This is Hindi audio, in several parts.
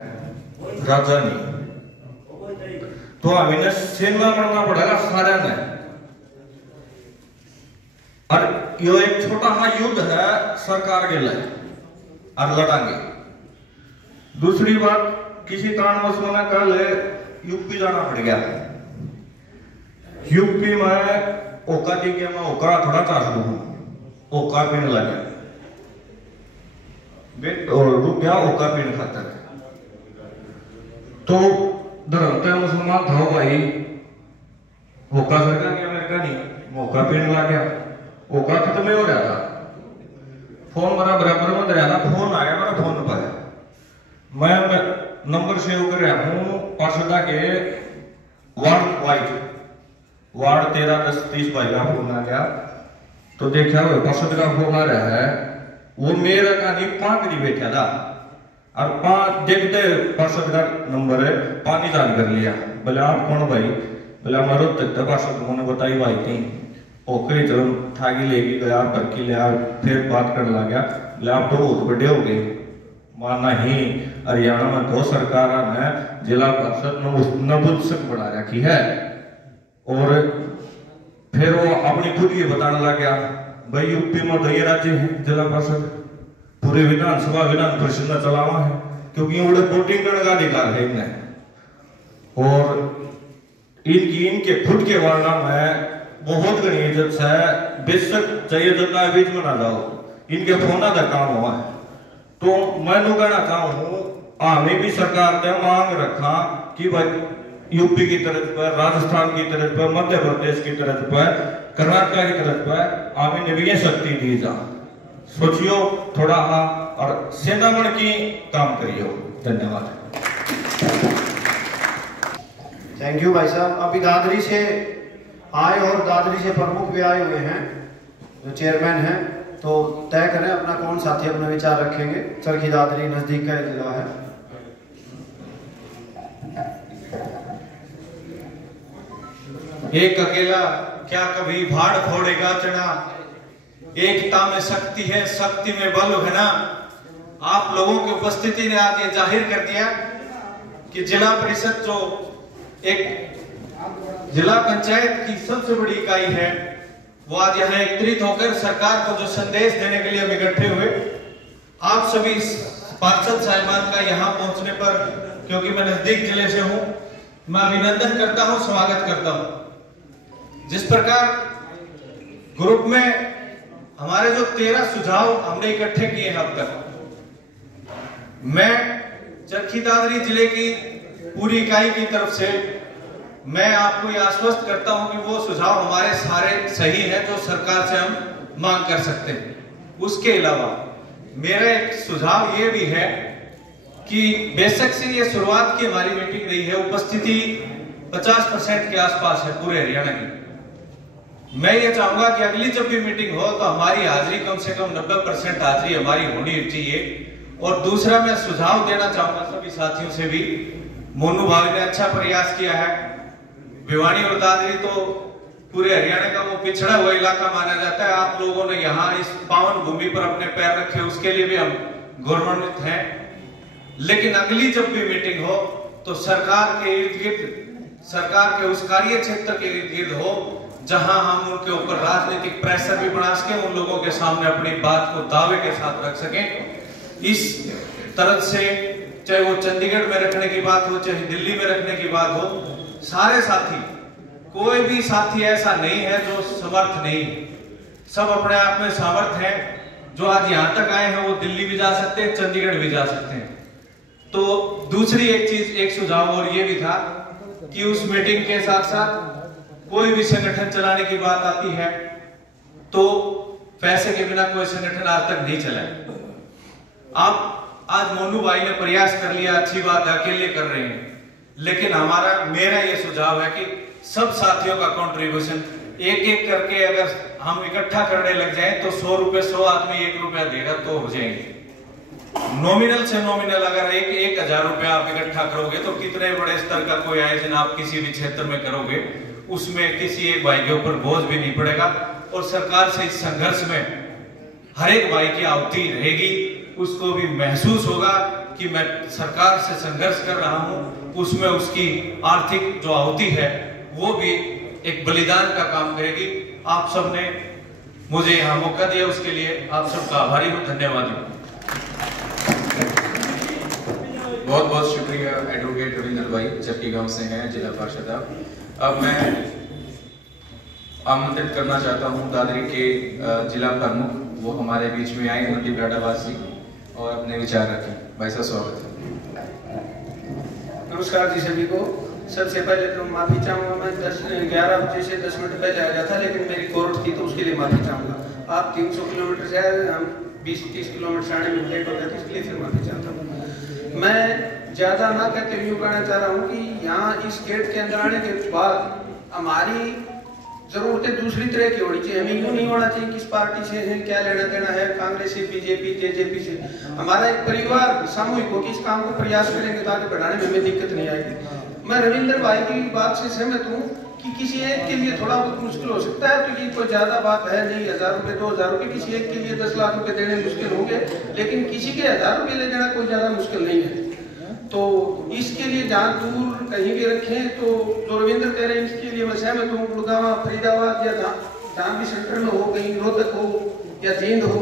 राजा नहीं तो हमें सेना बनना पड़ेगा सारे ने। और यो एक छोटा सा युद्ध है सरकार के लिए और लड़ांगे। दूसरी बात, किसी कारणवश में कल यूपी जाना पड़ गया। यूपी में ओका दी के मैं ओका थोड़ा चाहता हूँ, ओका पीने लगे और रुक गया ओका पीने खातर। तो धर्मते मुसलमान था भाई, ओका सरकार की अमेरिका नहीं, ओका पीने लग गया। ओका खत्म हो रहा था, फोन मेरा बराबर में रहा था, फोन आ गया मेरा फोन पर। मैं नंबर सेव कर रहा हूँ पार्षदा के वार्ड वाइज, वार्ड 13-10-30 भाई का फोन आ गया। तो देखा वो पार्षद का फोन आ रहा है, वो मेरा का नहीं 5 नहीं बैठा था और 5 देखते पार्षद का नंबर है, पानी जान कर लिया। बोले आप कौन भाई? बोले हमारे तक पार्षद ने बताई भाई थी। ओके चलो ठागी लेके गया, करके लिया, फिर बात करने लग गया। बोले आप तो बहुत बड़े हो गए। माना ही हरियाणा में 2 सरकार ने जिला परिषद नपुंसक बना रखी है। और फिर वो अपनी खुद ही बताने लग गया, भाई यूपी में 2 राज्य है जिला परिषद, पूरे विधानसभा विधान परिषद में चलावा है, क्योंकि उड़े वोटिंग करने का अधिकार है इन्हें। और इनके खुद के वर्णा में बहुत घनी इज्जत है, बेशक चाहिए जनता के बीच में ना जाओ, इनके फोना का काम हुआ है। तो मैं कहना चाहूँ हमें भी सरकार ने मांग रखा कि भाई यूपी की तरफ पर, राजस्थान की तरफ पर, मध्य प्रदेश की तरफ पर, कर्नाटक की तरफ पर हमें भी शक्ति दी जा। सोचियो थोड़ा और सेनामण की काम करियो। धन्यवाद। थैंक यू भाई साहब। अभी दादरी से आए और दादरी से प्रमुख भी आए हुए हैं जो चेयरमैन हैं, तो तय करें अपना कौन साथी अपने विचार रखेंगे। चरखी दादरी नजदीक का जिला है। एक अकेला क्या कभी भाड़ फोड़ेगा चढ़ा, एकता में शक्ति है, शक्ति में बल है ना। आप लोगों की उपस्थिति ने आज ये जाहिर कर दिया कि जिला परिषद जो एक जिला पंचायत की सबसे बड़ी इकाई है, वो आज यहाँ एकत्रित होकर सरकार को जो संदेश देने के लिए हम इकट्ठे हुए। आप सभी पार्षद साहिबान का यहाँ पहुंचने पर, क्योंकि मैं नजदीक जिले से हूँ, मैं अभिनंदन करता हूँ, स्वागत करता हूँ। जिस प्रकार ग्रुप में हमारे जो 13 सुझाव हमने इकट्ठे किए हैं अब तक, मैं चरखी दादरी जिले की पूरी इकाई की तरफ से मैं आपको यह आश्वस्त करता हूं कि वो सुझाव हमारे सारे सही है जो सरकार से हम मांग कर सकते हैं। उसके अलावा मेरा एक सुझाव ये भी है कि बेशक से ये शुरुआत की हमारी मीटिंग रही है, उपस्थिति 50% के आसपास है पूरे हरियाणा की। मैं ये चाहूंगा कि अगली जब भी मीटिंग हो तो हमारी हाजिरी कम से कम 90% हाजिरी हमारी होनी चाहिए। और दूसरा मैं सुझाव देना चाहूंगा सभी साथियों से भी, मोनू भाई ने अच्छा प्रयास किया है। भिवानी और दादरी तो पूरे हरियाणा का वो पिछड़ा हुआ इलाका माना जाता है। आप लोगों ने यहाँ इस पावन भूमि पर अपने पैर रखे, उसके लिए भी हम गौरवान्वित हैं। लेकिन अगली जब भी मीटिंग हो तो सरकार के इर्द गिर्द, सरकार के उस कार्य क्षेत्र के इर्द गिर्द हो जहां हम उनके ऊपर राजनीतिक प्रेशर भी बना सके, उन लोगों के सामने अपनी बात को दावे के साथ रख सकें। इस तरह से चाहे वो चंडीगढ़ में रखने की बात हो, चाहे दिल्ली में रखने की बात हो, सारे साथी, कोई भी साथी ऐसा नहीं है जो समर्थ नहीं, सब अपने आप में सामर्थ हैं। जो आज यहाँ तक आए हैं वो दिल्ली भी जा सकते हैं, चंडीगढ़ भी जा सकते हैं। तो दूसरी एक चीज, एक सुझाव और ये भी था कि उस मीटिंग के साथ साथ कोई भी संगठन चलाने की बात आती है तो पैसे के बिना कोई संगठन आज तक नहीं चला। आप आज मोनू भाई ने प्रयास कर लिया, अच्छी बात है, अकेले कर रहे हैं, लेकिन मेरा ये सुझाव है कि सब साथियों का कंट्रीब्यूशन एक एक करके अगर हम इकट्ठा करने लग जाएं तो 100 रुपए, 100 आदमी 1 रुपया देगा तो हो जाएंगे। नॉमिनल से नॉमिनल अगर 1,000 रुपया आप इकट्ठा करोगे तो कितने बड़े स्तर का कोई आयोजन आप किसी भी क्षेत्र में करोगे, उसमें किसी एक भाई के ऊपर बोझ भी नहीं पड़ेगा। और सरकार से इस संघर्ष में हर एक भाई की आहुति रहेगी, उसको भी महसूस होगा कि मैं सरकार से संघर्ष कर रहा हूं, उसमें उसकी आर्थिक जो आहुति है वो भी एक बलिदान का काम करेगी। आप सबने मुझे यहाँ मौका दिया, उसके लिए आप सबका आभारी हूँ। धन्यवाद। बहुत बहुत शुक्रिया एडवोकेट रविंद्र भाई, चक्की गांव से हैं, जिला पार्षद आप। अब मैं आमंत्रित करना चाहता हूं दादरी के जिला प्रमुख, वो हमारे बीच में आए उनकी बेटावासी और अपने विचार रखें। भाई साहब स्वागत है। नमस्कार जी सभी को। सबसे पहले तो माफी चाहूंगा, मैं 11 बजे से 10 मिनट पहले आ गया था, लेकिन मेरी कोर्ट थी तो उसके लिए माफी चाहूंगा। आप 300 किलोमीटर से आए, हम 20-30 किलोमीटर से आने में लेट हो गए थे, इसलिए फिर माफी चाहता हूँ। मैं ज्यादा ना कहते यूँ कहना चाह रहा हूँ कि यहाँ इस गेट के अंदर आने के बाद हमारी जरूरतें दूसरी तरह की होनी चाहिए। हमें यूँ नहीं होना चाहिए किस पार्टी से है, क्या लेना देना है, कांग्रेस से, बीजेपी, जेजेपी से। हमारा एक परिवार सामूहिक हो कि इस काम को प्रयास करेंगे तो आगे बढ़ाने में हमें दिक्कत नहीं आएगी। मैं रविंद्र भाई की बात से सहमत हूँ कि किसी एक के लिए थोड़ा बहुत मुश्किल हो सकता है, तो ये कोई ज्यादा बात है नहीं। 1000 रुपए 2000 रुपए किसी एक के लिए 10 लाख रुपए देने मुश्किल होंगे, लेकिन किसी के 1000 रुपए ले देना कोई ज्यादा मुश्किल नहीं है। तो इसके लिए जहाँ दूर कहीं भी रखें, तो जो रविंद्र कह रहे हैं इसके लिए मैं सहमत हूँ। गुड़गांव, फरीदाबाद या जहाँ भी सेंटर में हो, कहीं रोहतक हो या जींद हो,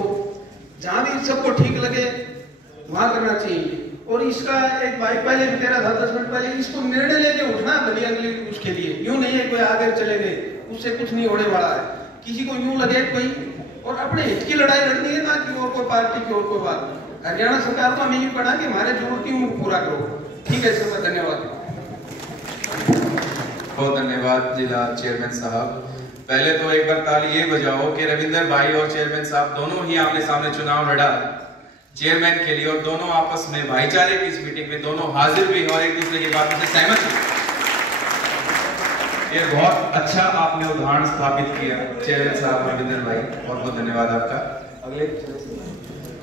जहाँ भी सबको ठीक लगे वहाँ करना चाहिए। और इसका एक भाई पहले भी कह रहा था 10 मिनट पहले, इसको निर्णय लेके उठना भले अगले उसके लिए। यूं नहीं है कोई आगे चले गए, उससे कुछ नहीं होने वाला है। किसी को यूं लगे कोई और अपने हित की लड़ाई लड़नी है, ना कि और कोई पार्टी की और कोई बात। हरियाणा सरकार को हमें ये पढ़ा कि हमारे जरूरतों को पूरा करो। ठीक है सर, धन्यवाद। बहुत धन्यवाद जिला चेयरमैन साहब। पहले तो एक बार ताली ये बजाओ कि रविंद्र भाई और चेयरमैन साहब दोनों ही आमने सामने चुनाव लड़ा चेयरमैन के लिए, और दोनों आपस में भाईचारे की इस मीटिंग में दोनों हाजिर भी और एक दूसरे की बातों से सहमत हुए। ये बहुत अच्छा आपने उदाहरण स्थापित किया चेयरमैन साहब रविंद्र भाई, बहुत बहुत धन्यवाद आपका। अगले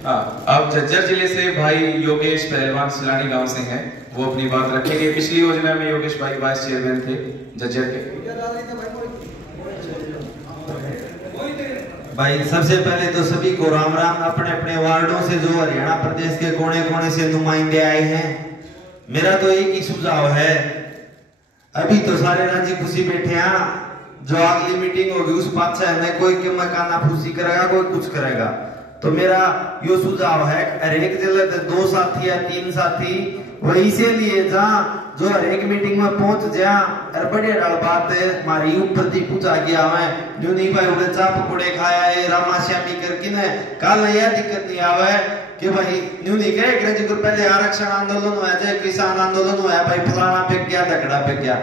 अब झज्जर जिले से भाई योगेश पहलवान सिलानी गांव से हैं, वो अपनी बात रखेंगे। पिछली योजना में योगेश भाई वाइस चेयरमैन थे झज्जर के। भाई सबसे पहले तो सभी को राम राम। अपने अपने वार्डों से जो हरियाणा प्रदेश के कोने कोने से नुमाइंदे आए हैं, मेरा तो एक ही सुझाव है, अभी तो सारे राजी खुशी बैठे हैं, जो अगली मीटिंग होगी उस पाछे में कोई के मकाना फूसी करेगा, कोई कुछ करेगा। तो मेरा यो सुझाव है, हर एक जगह 2 साथी या 3 साथी वही से लिए जहाँ जो हर एक मीटिंग में पहुंच जा और बड़े डाल बात हमारी ऊपर दी पूछा गया है जो नहीं भाई उड़े चा पकोड़े खाया है रामाश्यामी करके ने कल यह दिक्कत नहीं आवे कि भाई न्यू नहीं कहे कि जो पहले आरक्षण आंदोलन हुआ जाए, किसान आंदोलन हुआ भाई फलाना पे क्या झगड़ा पे क्या।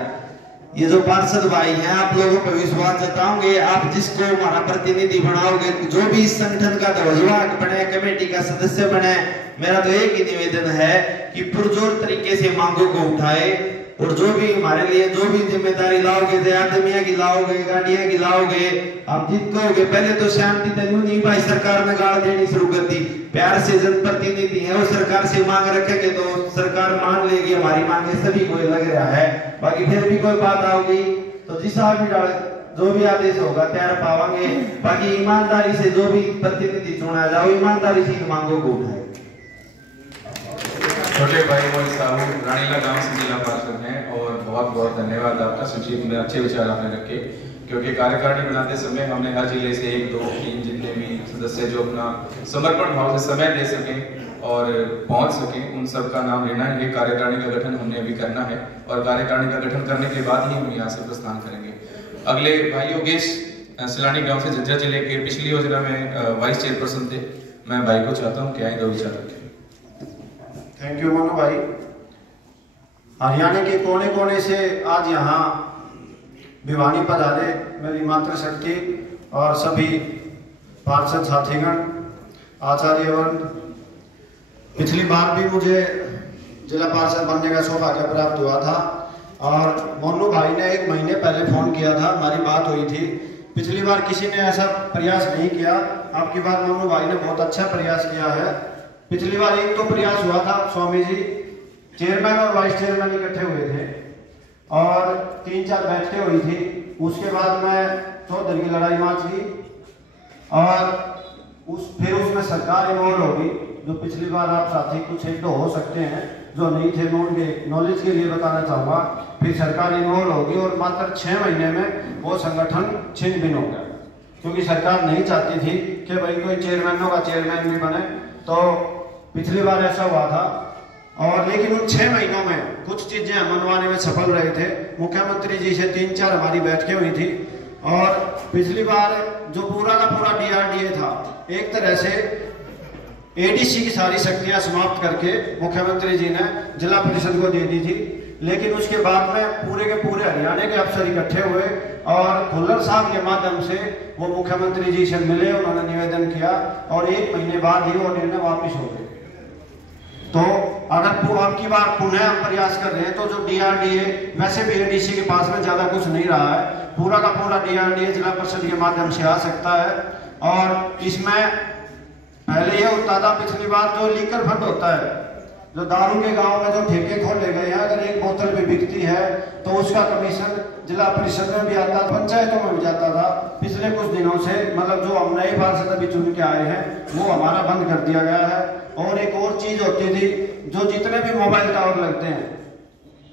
ये जो पार्षद भाई हैं, आप लोगों पर विश्वास जताओगे, आप जिसको हमारा प्रतिनिधि बनाओगे, जो भी इस संगठन का ध्वजवाहक बने, कमेटी का सदस्य बने, मेरा तो एक ही निवेदन है कि पुरजोर तरीके से मांगों को उठाए और जो भी हमारे लिए जो भी जिम्मेदारी लाओगे, आदमियां की लाओगे, गाड़ियां की लाओगे, आप जीत कहोगे। पहले तो शांति तनु नहीं भाई सरकार ने गाड़ देनी शुरू कर दी, प्यार से जनप्रतिनिधि है वो सरकार से मांग रखेंगे तो सरकार मान लेगी हमारी मांगे, सभी को लग रहा है। बाकी फिर भी कोई बात आओगी तो जिसा भी जो भी आदेश होगा तैयार पावांगे। बाकी ईमानदारी से जो भी प्रतिनिधि चुना जाओ, ईमानदारी से मांगों को उठाए। छोटे भाई मोहित साहू रानीला गांव से जिला पार्षद हैं, और बहुत बहुत धन्यवाद आपका, सुचित में अच्छे विचार आपने रखे, क्योंकि कार्यकारिणी बनाते समय हमने हर जिले से 1, 2, 3 जितने भी सदस्य जो अपना समर्पण भाव से समय दे सकें और पहुंच सकें, उन सब का नाम लेना है। ये कार्यकारिणी का गठन हमने अभी करना है और कार्यकारिणी का गठन करने के बाद ही हम यहाँ से प्रस्थान करेंगे। अगले भाई योगेश सिलानी गाँव से झज्जर जिले के, पिछली योजना में वाइस चेयरपर्सन थे। मैं भाई को चाहता हूँ कि आए 2 विचार रखें। थैंक यू मोनू भाई। हरियाणा के कोने कोने से आज यहाँ भिवानी पधारे मेरी मातृशक्ति और सभी पार्षद साथीगण, आचार्यगण। पिछली बार भी मुझे जिला पार्षद बनने का सौभाग्य प्राप्त हुआ था और मोनू भाई ने 1 महीने पहले फोन किया था, हमारी बात हुई थी। पिछली बार किसी ने ऐसा प्रयास नहीं किया, आपकी बार मोनू भाई ने बहुत अच्छा प्रयास किया है। पिछली बार एक तो प्रयास हुआ था, स्वामी जी चेयरमैन और वाइस चेयरमैन इकट्ठे हुए थे और 3-4 बैठकें हुई थी। उसके बाद में चौधरी की लड़ाई माच गई और फिर उसमें सरकार इन्वॉल्व होगी जो पिछली बार आप साथी कुछ एक दो हो सकते हैं जो नहीं थे, मैं उनके नॉलेज के लिए बताना चाहूँगा। फिर सरकार इन्वॉल्व होगी और मात्र 6 महीने में वो संगठन छिन्न भिन्न हो गया, क्योंकि सरकार नहीं चाहती थी कि भाई कोई चेयरमैनों का चेयरमैन भी बने। तो पिछली बार ऐसा हुआ था, और लेकिन उन 6 महीनों में कुछ चीजें हम मनवाने में सफल रहे थे। मुख्यमंत्री जी से 3-4 हमारी बैठकें हुई थी, और पिछली बार जो पूरा का पूरा DRDA था, एक तरह से ADC की सारी शक्तियां समाप्त करके मुख्यमंत्री जी ने जिला परिषद को दे दी थी। लेकिन उसके बाद में पूरे के पूरे हरियाणा के अफसर इकट्ठे हुए और खुल्लर साहब के माध्यम से वो मुख्यमंत्री जी से मिले, उन्होंने निवेदन किया, और 1 महीने बाद ही वो निर्णय वापिस हो गए। तो अगर अब की बार पुनः हम प्रयास कर रहे हैं तो जो DRDA, वैसे भी ADC के पास में ज्यादा कुछ नहीं रहा है, पूरा का पूरा DRDA जिला परिषद के माध्यम से आ सकता है। और इसमें पहले ये होता था, पिछली बार जो लीकर फंड होता है, जो दारू के गांव में जो ठेके खोले गए हैं, अगर एक बोतल भी बिकती है तो उसका कमीशन जिला परिषद में भी आता, पंचायतों में भी जाता था। पिछले कुछ दिनों से, मतलब जो हम नए पार्षद अभी चुन के आए हैं, वो हमारा बंद कर दिया गया है। और एक और चीज होती थी, जो जितने भी मोबाइल टावर लगते हैं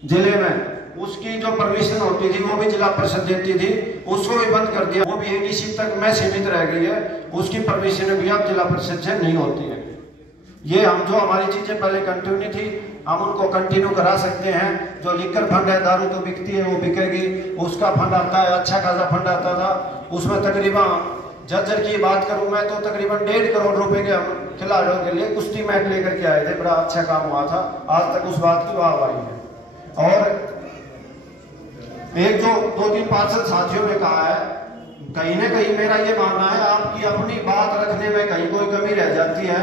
जिले में, उसकी जो परमिशन होती थी वो भी जिला परिषद देती थी, उसको भी बंद कर दिया। वो भी ADC तक में सीमित रह गई है, उसकी परमिशन भी अब जिला परिषद से नहीं होती है। ये हम जो हमारी चीजें पहले कंटिन्यू थी, हम उनको कंटिन्यू करा सकते हैं। जो लीकर फंड है, दारू तो बिकती है वो बिकेगी, उसका फंड आता है, अच्छा खासा फंड आता था। उसमें तकरीबन जर्जर की बात करूं मैं तो तकरीबन 1.5 करोड़ रुपए के हम खिलाड़ियों के लिए कुश्ती मैच लेकर के आए थे, बड़ा अच्छा काम हुआ था। आज तक उस बात की वाहवाही है। और एक जो 2-3 पार्षद साथियों ने कहा है, कहीं ना कहीं मेरा ये मानना है आपकी अपनी बात रखने में कहीं कोई कमी रह जाती है।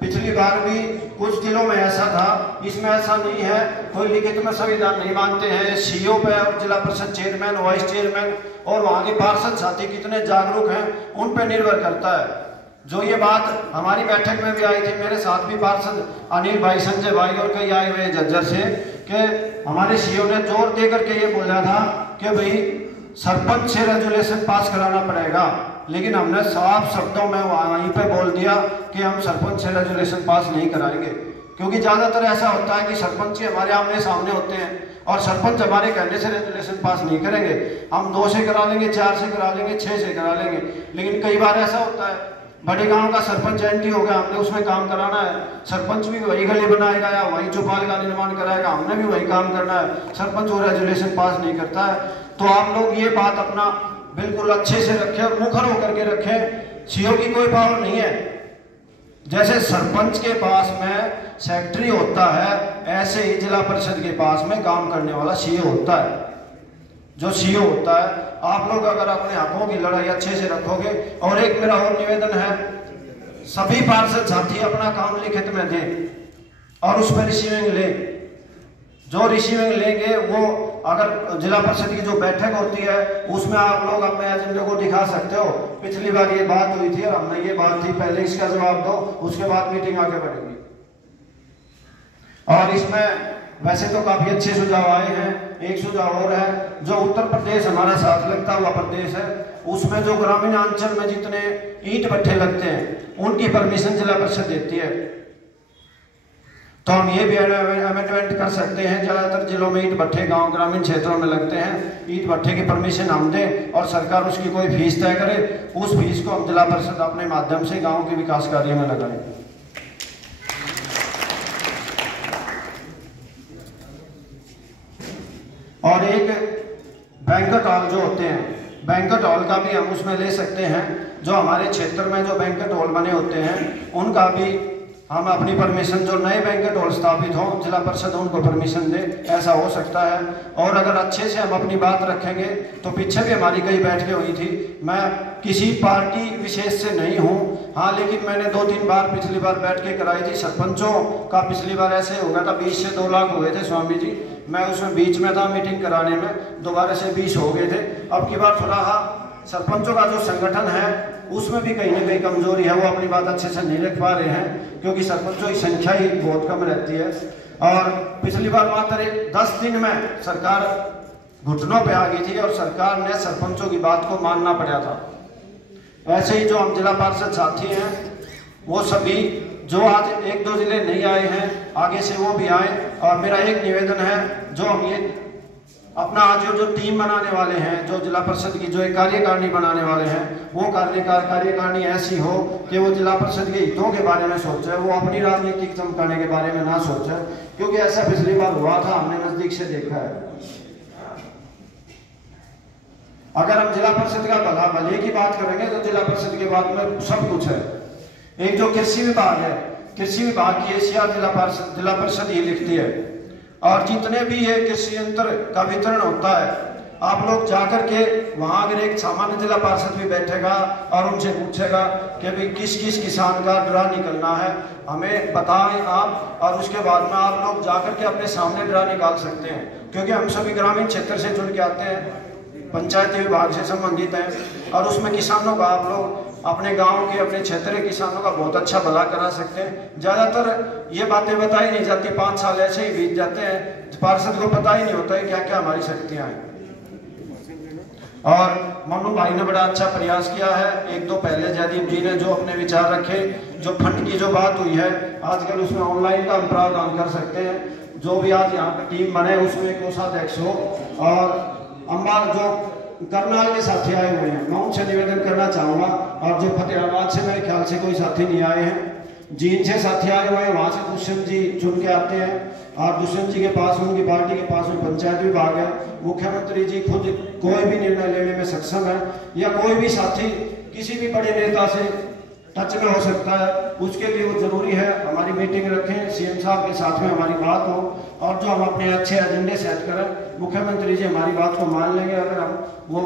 पिछली बार भी कुछ जिलों में ऐसा था, इसमें ऐसा नहीं है, कोई लिखित में संविधान नहीं मानते हैं। CO पे और जिला परिषद चेयरमैन, वाइस चेयरमैन और वहां के पार्षद साथी कितने जागरूक हैं उन पे निर्भर करता है। जो ये बात हमारी बैठक में भी आई थी, मेरे साथ भी पार्षद अनिल भाई, संजय भाई और कई आए हुए जज्जर से, कि हमारे CO ने जोर दे करके ये बोला था कि भाई सरपंच से रेजुलेशन पास कराना पड़ेगा। लेकिन हमने साफ शब्दों में वहीं पे बोल दिया कि हम सरपंच से रेजुलेशन पास नहीं कराएंगे, क्योंकि ज्यादातर ऐसा होता है कि सरपंच ही हमारे आमने सामने होते हैं और सरपंच हमारे कहने से रेजुलेशन पास नहीं करेंगे। हम 2 से करा लेंगे, 4 से करा लेंगे, 6 से करा लेंगे। लेकिन कई बार ऐसा होता है, बड़े गांव का सरपंच एंटी हो गया, हमने उसमें काम कराना है, सरपंच भी वही गली बनाएगा या वही चौपाल का निर्माण कराएगा, हमने भी वही काम करना है, सरपंच वो रेजुलेशन पास नहीं करता है। तो आप लोग ये बात अपना बिल्कुल अच्छे से रखें और मुखर होकर के रखें। CO की कोई पावर नहीं है। जैसे सरपंच के पास में सेक्रेटरी होता है, ऐसे ही जिला परिषद के पास में काम करने वाला CO होता है। जो CO होता है, आप लोग अगर अपने हकों की लड़ाई अच्छे से रखोगे। और एक मेरा और निवेदन है, सभी पार्षद साथी अपना काम लिखित में दें और उस पर रिसीविंग लें। जो रिसीविंग लेंगे वो अगर जिला परिषद की जो बैठक होती है उसमें आप लोग अपने एजेंडे को दिखा सकते हो। पिछली बार ये बात हुई थी और हमने ये बात थी, पहले इसका जवाब दो, उसके बाद मीटिंग आगे बढ़ेगी। और इसमें वैसे तो काफी अच्छे सुझाव आए हैं। एक सुझाव और है, जो उत्तर प्रदेश हमारा साथ लगता हुआ प्रदेश है, उसमें जो ग्रामीण अंचल में जितने ईंट भट्ठे लगते हैं उनकी परमिशन जिला परिषद देती है। तो हम ये भी अमेंडमेंट कर सकते हैं, ज्यादातर जिलों में ईंट भट्ठे गांव ग्रामीण क्षेत्रों में लगते हैं, ईंट भट्ठे की परमिशन हम दें और सरकार उसकी कोई फीस तय करे, उस फीस को हम जिला परिषद अपने माध्यम से गांव के विकास कार्य में लगाएं। और एक बैंक्वेट हॉल जो होते हैं, बैंक्वेट हॉल का भी हम उसमें ले सकते हैं। जो हमारे क्षेत्र में जो बैंक्वेट हॉल बने होते हैं उनका भी हम अपनी परमिशन, जो नए बैंक्वेट हॉल स्थापित हो जिला परिषद उनको परमिशन दे, ऐसा हो सकता है। और अगर अच्छे से हम अपनी बात रखेंगे तो पीछे भी हमारी कई बैठकें हुई थी। मैं किसी पार्टी विशेष से नहीं हूँ, हाँ, लेकिन मैंने 2-3 बार पिछली बार बैठकें कराई थी। सरपंचों का पिछली बार ऐसे हो गया था, 20 से 2 लाख हो गए थे स्वामी जी, मैं उसमें बीच में था मीटिंग कराने में, दोबारा से 20 हो गए थे। अब की बार थोड़ा सरपंचों का जो संगठन है उसमें भी कहीं ना कहीं कमजोरी है, वो अपनी बात अच्छे से नहीं रख पा रहे हैं क्योंकि सरपंचों की संख्या ही बहुत कम रहती है। और पिछली बार मात्र 10 दिन में सरकार घुटनों पे आ गई थी और सरकार ने सरपंचों की बात को मानना पड़ा था। ऐसे ही जो हम जिला पार्षद साथी हैं वो सभी जो आज 1-2 जिले नहीं आए हैं आगे से वो भी आए। और मेरा एक निवेदन है, जो हम ये अपना आज जो टीम बनाने वाले हैं, जो जिला परिषद की जो एक कार्यकारिणी बनाने वाले हैं, वो कार्यकारिणी ऐसी हो कि वो जिला परिषद के हितों के बारे में सोचे, वो अपनी राजनीतिक चमकाने के बारे में ना सोचे, क्योंकि ऐसा पिछली बार हुआ था, हमने नजदीक से देखा है। अगर हम जिला परिषद का भले की बात करेंगे तो जिला परिषद के बाद में सब कुछ है। एक जो कृषि विभाग है, कृषि विभाग की एशिया जिला परिषद ही लिखती है, और जितने भी ये कृषि यंत्र का वितरण होता है, आप लोग जाकर के वहां अगर एक सामान्य जिला पार्षद भी बैठेगा और उनसे पूछेगा कि भाई किस किस किसान का ड्रा निकलना है, हमें बताएं आप, और उसके बाद में आप लोग जाकर के अपने सामने ड्रा निकाल सकते हैं। क्योंकि हम सभी ग्रामीण क्षेत्र से जुड़ के आते हैं, पंचायती विभाग से संबंधित हैं, और उसमें किसानों का आप लोग अपने गांव के, अपने क्षेत्र के किसानों का बहुत अच्छा भला करा सकते हैं। ज़्यादातर ये बातें बताई नहीं जाती, 5 साल ऐसे ही बीत जाते हैं, पार्षद को पता ही नहीं होता है क्या क्या हमारी शक्तियाँ हैं। और मनु भाई ने बड़ा अच्छा प्रयास किया है। 1-2 पहले जयदीप जी ने जो अपने विचार रखे, जो फंड की जो बात हुई है, आजकल उसमें ऑनलाइन का हम प्रावधान कर सकते हैं। जो भी आज यहाँ पे टीम बने उसमें कोषाध्यक्ष हो, और अम्बार जो करनाल के साथी आए हुए हैं, मैं उनसे निवेदन करना चाहूँगा, और जो फतेहाबाद से मेरे ख्याल से कोई साथी नहीं आए हैं, जीन से साथी आए हुए हैं, वहाँ से दुष्यंत जी चुन के आते हैं, और दुष्यंत जी के पास, उनकी पार्टी के पास में पंचायत विभाग है, मुख्यमंत्री जी खुद कोई भी निर्णय लेने में सक्षम है, या कोई भी साथी किसी भी बड़े नेता से टच में हो सकता है। उसके लिए वो जरूरी है हमारी मीटिंग रखें, सीएम साहब के साथ में हमारी बात हो, और जो हम अपने अच्छे एजेंडे सेट करें, मुख्यमंत्री जी हमारी बात को मान लेंगे। अगर हम वो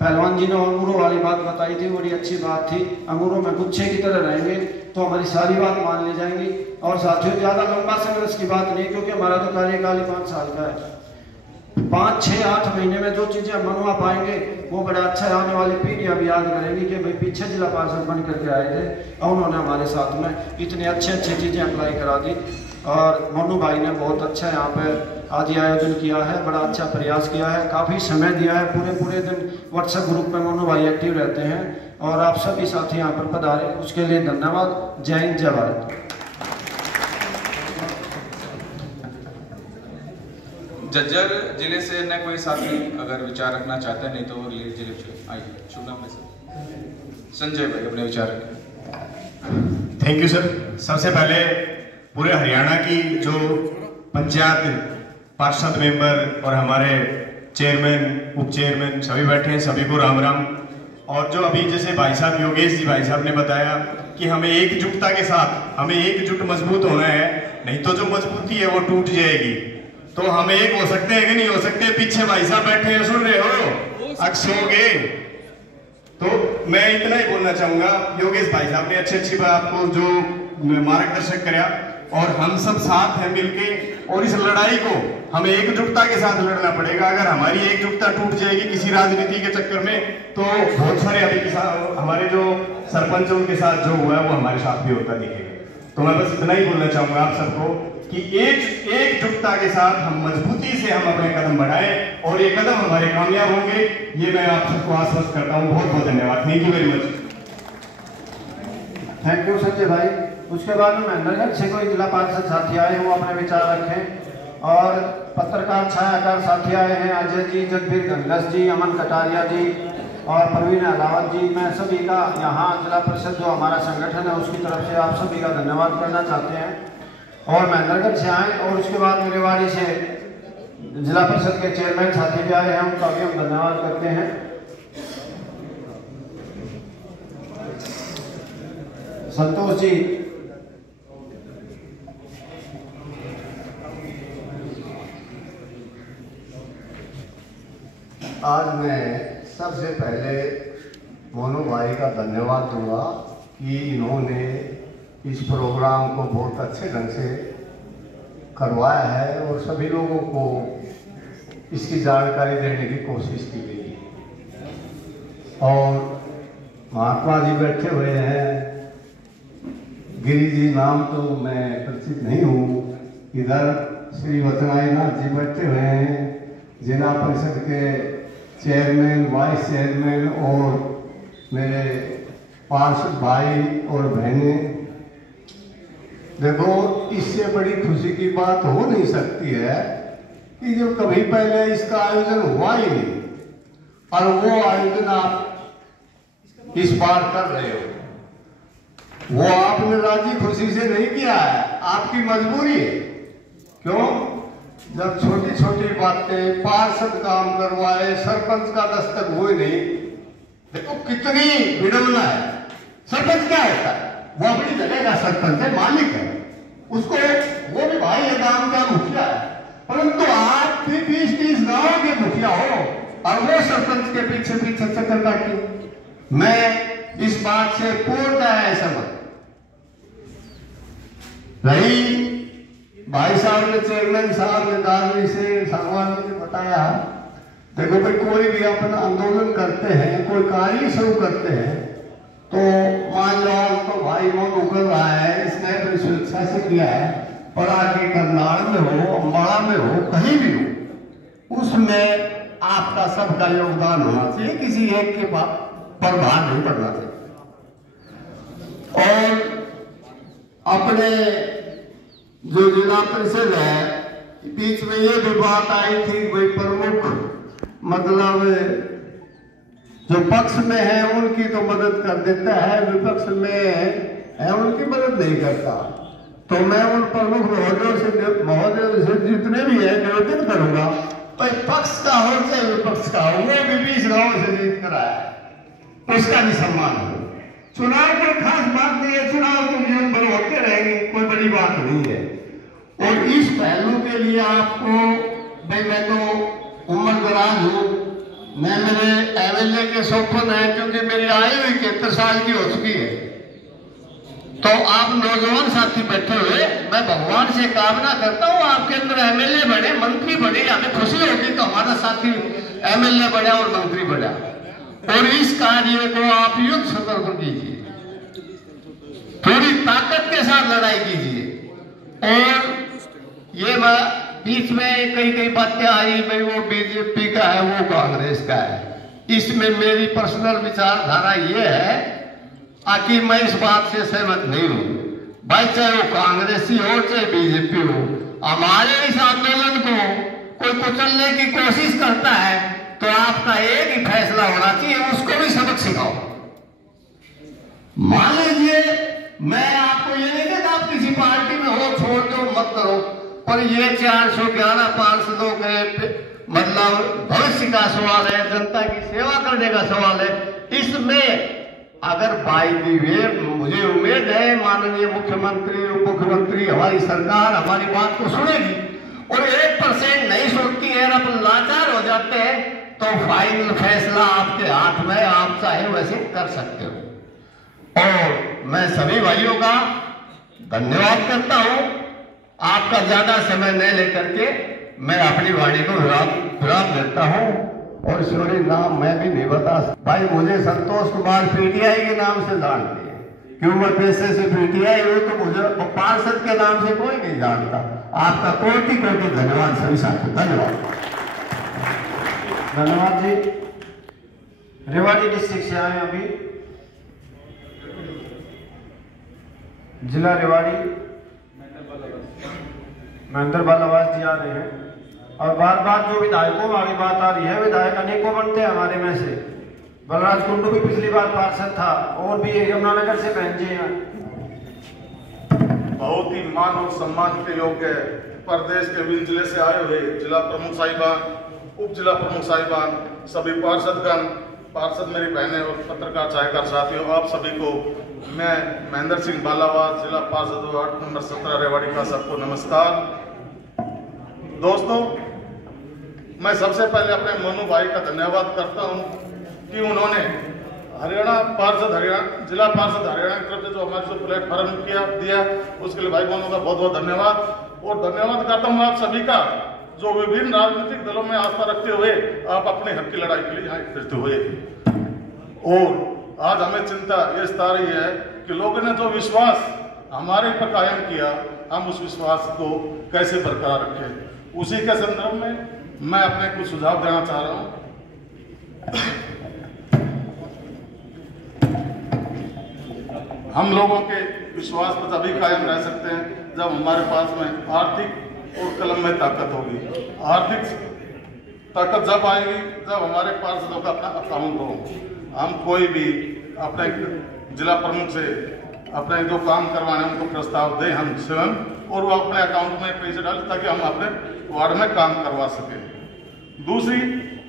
पहलवान जी ने अंगूरों वाली बात बताई थी, बड़ी अच्छी बात थी, अंगूरों में गुच्छे की तरह रहेंगे तो हमारी सारी बात मान ली जाएंगी। और साथियों, ज़्यादा लंबा संघर्ष की बात नहीं, क्योंकि हमारा तो कार्यकाल 5 साल का है। 5, 6, 8 महीने में जो चीज़ें हम मनवा पाएंगे वो बड़ा अच्छा है। आने वाली पीढ़ी अब याद करेंगी कि भाई पीछे जिला पार्षद बन करके आए थे और उन्होंने हमारे साथ में इतनी अच्छी चीज़ें अप्लाई करा दी। और मनु भाई ने बहुत अच्छा यहाँ पे आज ये आयोजन किया है, बड़ा अच्छा प्रयास किया है, काफ़ी समय दिया है, पूरे दिन व्हाट्सएप ग्रुप में मनु भाई एक्टिव रहते हैं, और आप सभी साथी यहाँ पर पधारे, उसके लिए धन्यवाद। जय हिंद, जय भारत। जज्जर जिले से न कोई साथी अगर विचार रखना चाहते हैं, नहीं तो वो जिले आइए। शुभ नाम है सर, संजय भाई अपने विचार रखें। Thank you sir. सबसे पहले पूरे हरियाणा की जो पंचायत पार्षद मेंबर और हमारे चेयरमैन, उप चेयरमैन सभी बैठे हैं, सभी को राम राम। और जो अभी जैसे भाई साहब योगेश जी भाई साहब ने बताया कि हमें एकजुटता के साथ, हमें एकजुट मजबूत होना है, नहीं तो जो मजबूती है वो टूट जाएगी। तो हम एक हो सकते हैं कि नहीं हो सकते? पीछे भाई साहब बैठे हैं, सुन रहे हो, अक्सोगे। तो मैं इतना ही बोलना चाहूंगा, योगेश भाई साहब ने अच्छी बात आपको जो मार्गदर्शक कराया, और हम सब साथ हैं मिलके, और इस लड़ाई को हमें एकजुटता के साथ लड़ना पड़ेगा। अगर हमारी एकजुटता टूट जाएगी किसी राजनीति के चक्कर में, तो बहुत सारे अभी किसान हमारे जो सरपंच उनके साथ जो हुआ है वो हमारे साथ भी होता दिखेगा। तो मैं बस इतना ही बोलना चाहूंगा आप सबको कि एकजुटता के साथ हम मजबूती से हम अपने कदम बढ़ाएं, और ये कदम हमारे कामयाब होंगे, ये मैं आप सबको आश्वस्त करता हूँ। बहुत बहुत धन्यवाद। Thank you very much. Thank you Sanjay भाई। उसके बाद में महेंद्रगढ़ से कोई जिला पार्षद साथी आए वो अपने विचार रखें, और पत्रकार छायाकार साथी आए हैं, अजय जी, जगबीर गंगस जी, अमन कटारिया जी और प्रवीण अलावत जी। मैं सभी का यहाँ जिला परिषद जो हमारा संगठन है उसकी तरफ से आप सभी का धन्यवाद करना चाहते हैं। और महेंद्रगढ़ से आए, और उसके बाद मेरेवाड़ी से जिला परिषद के चेयरमैन साथी भी आए हैं, उनका भी हम धन्यवाद करते हैं। संतोष जी, आज मैं सबसे पहले मोनू भाई का धन्यवाद दूंगा कि इन्होंने इस प्रोग्राम को बहुत अच्छे ढंग से करवाया है, और सभी लोगों को इसकी जानकारी देने की कोशिश की गई है। और महात्मा जी बैठे हुए हैं, गिरी जी नाम तो मैं परिचित नहीं हूँ, इधर श्री वचनाई नाथ जी बैठे हुए हैं, जिला परिषद के चेयरमैन, वाइस चेयरमैन, और मेरे पार्षद भाई और बहनें, देखो, इससे बड़ी खुशी की बात हो नहीं सकती है कि जो कभी पहले इसका आयोजन हुआ ही नहीं और वो आयोजन आप इस बार कर रहे हो। वो आपने राजी खुशी से नहीं किया है, आपकी मजबूरी है। क्यों? जब छोटी छोटी बातें, पार्षद काम करवाए, सरपंच का दस्तक हुए नहीं। देखो कितनी विडंबना है। सरपंच क्या होता है? वो अपनी जगह का सरपंच है, मालिक है, उसको वो भी भाई है, गांव का मुखिया है। परंतु आप भी 20-30 गांव के मुखिया हो और वो सरपंच के पीछे पीछे चक्कर काटते। मैं इस बात से पूर्णतः सहमत। रही भाई साहब ने, चेयरमैन साहब ने दादरी से सांगवान ने बताया, देखो भाई कोई भी अपना आंदोलन करते हैं, कोई कार्य शुरू करते हैं, तो मान लो तो भाई वो उकर रहा है, इसने अपनी सुरक्षा से किया है, पर आगे करनाल में हो, अम्बाड़ा में हो, कहीं भी हो, उसमें आपका सबका योगदान होना चाहिए, किसी एक के पर भार नहीं पड़ना चाहिए। और अपने जो जिला परिषद है, बीच में ये भी बात आई थी, भाई प्रमुख मतलब जो पक्ष में है उनकी तो मदद कर देता है, विपक्ष में है उनकी मदद नहीं करता। तो मैं उन प्रमुख महोदय से जितने भी है निवेदन करूंगा, भाई पक्ष का हो चाहे विपक्ष का हो, वो भी 20 गांव से जीत कर आया, उसका भी सम्मान हो। चुनाव कोई खास बात नहीं है, चुनाव तो जीवन भर होते रहेंगे, कोई बड़ी बात नहीं है। और इस पहलू के लिए आपको, भाई मैं तो उम्र दराज हूँ, मैं मेरे एमएलए के सौपन है, क्योंकि मेरी आयु 71 साल की हो चुकी है। तो आप नौजवान साथी बैठे हुए, मैं भगवान से कामना करता हूँ आपके अंदर एमएलए बने, मंत्री बने, हमें खुशी होगी तो हमारा साथी एमएलए बढ़ा और मंत्री बढ़ा। और इस कार्य को आप युद्ध स्तर पर कीजिए, थोड़ी ताकत के साथ लड़ाई कीजिए। और ये बीच में कई बातें आई, भाई वो बीजेपी का है, वो कांग्रेस का है। इसमें मेरी पर्सनल विचारधारा ये है कि मैं इस बात से सहमत नहीं हूं। भाई चाहे वो कांग्रेसी हो चाहे बीजेपी हो, हमारे इस आंदोलन को कोई कुचलने की कोशिश करता है तो आपका एक ही फैसला होना चाहिए, उसको भी सबक सिखाओ। मान लीजिए, मैं आपको ये नहीं कहता आप किसी पार्टी में हो, छोड़ दो, मत करो, पर ये 411 पार्षदों के मतलब भविष्य का सवाल है, जनता की सेवा करने का सवाल है। इसमें अगर बाई दी वे, मुझे उम्मीद है माननीय मुख्यमंत्री, उप मुख्यमंत्री, हमारी सरकार हमारी बात को सुनेगी, और 1% नहीं सुनती है, अपन लाचार हो जाते हैं, तो फाइनल फैसला आपके हाथ में, आप चाहे वैसे कर सकते हो। और मैं सभी भाइयों का धन्यवाद करता हूं। आपका ज्यादा समय न लेकर के मैं अपनी वाणी को विराम देता हूं। और ईश्वरी नाम मैं भी नहीं बता, भाई मुझे संतोष कुमार पीटीआई के नाम से जानते हैं, क्यों मैं पैसे से पीटीआई हूं, तो मुझे पार्षद के नाम से कोई नहीं जानता। आपका कोटि कोटि धन्यवाद सभी साथियों, धन्यवाद। धन्यवाद जी। रेवाड़ी डिस्ट्रिक्ट से आए अभी जिला रेवाड़ी महेंद्र बालावास जी आ रहे हैं। और बार बार जो विधायकों वाली बात आ रही है, विधायक अनेकों बनते हैं हमारे में से। बलराज कुंडू भी पिछली बार पार्षद था, और भी यमुनानगर से बहन जी हैं। बहुत ही मान और सम्मान के योग्य प्रदेश के विभिन्न जिले से आए हुए जिला प्रमुख साहिबान, उप जिला प्रमुख साहिबान, सभी पार्षदगण, पार्षद मेरी बहनें और पत्रकार छायाकार साथियों, आप सभी को मैं महेंद्र सिंह बालावास, जिला पार्षद वार्ड नंबर 17 रेवाड़ी का सबको नमस्कार। दोस्तों, मैं सबसे पहले अपने मोनू भाई का धन्यवाद करता हूं कि उन्होंने हरियाणा पार्षद, हरियाणा जिला पार्षद हरियाणा की तरफ से जो हमारे जो प्लेटफॉर्म दिया, उसके लिए भाई मोनू का बहुत बहुत धन्यवाद। और धन्यवाद करता हूं आप सभी का, जो विभिन्न राजनीतिक दलों में आस्था रखते हुए आप अपने हक की लड़ाई के लिए यहाँ फिरते हुए। और आज हमें चिंता ये सता रही है कि लोगों ने जो विश्वास हमारे पर कायम किया, हम उस विश्वास को कैसे बरकरार रखें। उसी के संदर्भ में मैं अपने कुछ सुझाव देना चाह रहा हूं। हम लोगों के विश्वास पर तभी कायम रह सकते हैं जब हमारे पास में आर्थिक और कलम में ताकत होगी। आर्थिक ताकत जब आएगी जब हमारे पार्षदों का अपना अकाउंट हो। हम कोई भी अपने जिला प्रमुख से अपने जो काम करवाने उनको प्रस्ताव दें हम स्वयं, और वो अपने अकाउंट में पैसे डालें ताकि हम अपने वार्ड में काम करवा सकें। दूसरी,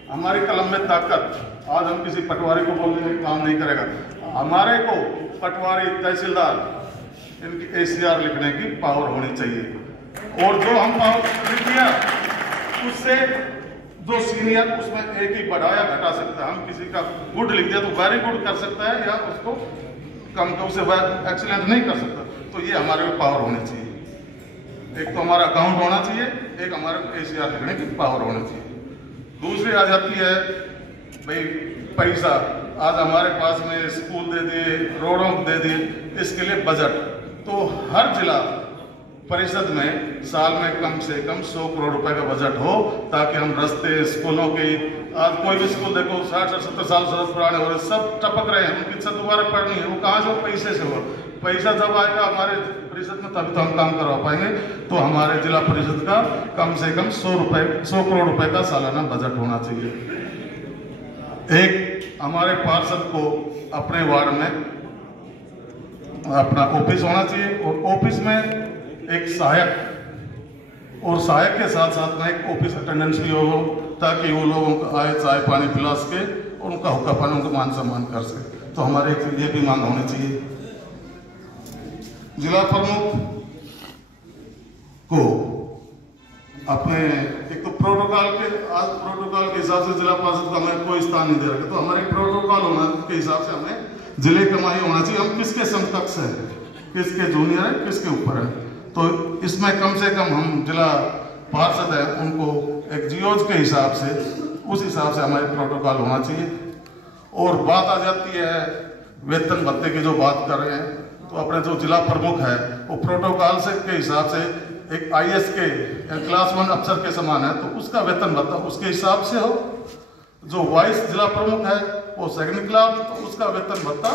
हमारी कलम में ताकत। आज हम किसी पटवारी को बोलेंगे काम नहीं करेगा, हमारे को पटवारी तहसीलदार इनकी ACR लिखने की पावर होनी चाहिए। और जो हम पावर लिख दिया उससे जो सीनियर उसमें एक ही बढ़ाया घटा सकता है। हम किसी का गुड लिख दिया तो वेरी गुड कर सकता है, या उसको कम का उसे एक्सीलेंट नहीं कर सकता। तो ये हमारे में पावर होनी चाहिए। एक तो हमारा अकाउंट होना चाहिए, एक हमारे को ACR लिखने की पावर होनी चाहिए। दूसरी आ जाती है भाई पैसा। आज हमारे पास में स्कूल दे दिए, रोडों दे दिए, इसके लिए बजट। तो हर जिला परिषद में साल में कम से कम 100 करोड़ रुपए का बजट हो, ताकि हम रास्ते स्कूलों के, आज कोई भी स्कूल देखो 60-70 साल से पुराने हो रहे, सब टपक रहे हैं, उनकी छत दोबारा पड़नी है, वो कहाँ से? पैसे से हो। पैसा जब आएगा हमारे परिषद में तभी तो हम काम करवा पाएंगे। तो हमारे जिला परिषद का कम से कम 100 करोड़ रुपए का सालाना बजट होना चाहिए। एक हमारे पार्षद को अपने वार्ड में अपना ऑफिस होना चाहिए, और ऑफिस में एक सहायक, और सहायक के साथ साथ में एक ऑफिस अटेंडेंस भी हो, ताकि वो लोगों को आए चाय पानी पिला सके, उनका हुक्का पानी उनका मान सम्मान कर सके। तो हमारे ये भी मांग होनी चाहिए। जिला प्रमुख को अपने एक तो प्रोटोकॉल के, आज प्रोटोकॉल के हिसाब से जिला पार्षद को हमें कोई स्थान नहीं दे रखा, तो हमारे प्रोटोकॉल होना के हिसाब से हमें जिले कमाई होना चाहिए। हम किसके समकक्ष हैं, किसके जूनियर है, किसके ऊपर है। तो इसमें कम से कम हम जिला पार्षद है उनको एक जियोज के हिसाब से, उस हिसाब से हमारे प्रोटोकॉल होना चाहिए। और बात आ जाती है वेतन भत्ते की, जो बात कर रहे हैं, तो अपने जो जिला प्रमुख है वो प्रोटोकॉल से के हिसाब से एक IS के क्लास 1 अफसर के समान है, तो उसका वेतन भत्ता उसके हिसाब से हो। जो वाइस जिला प्रमुख है वो सेकंड क्लास, तो उसका वेतन भत्ता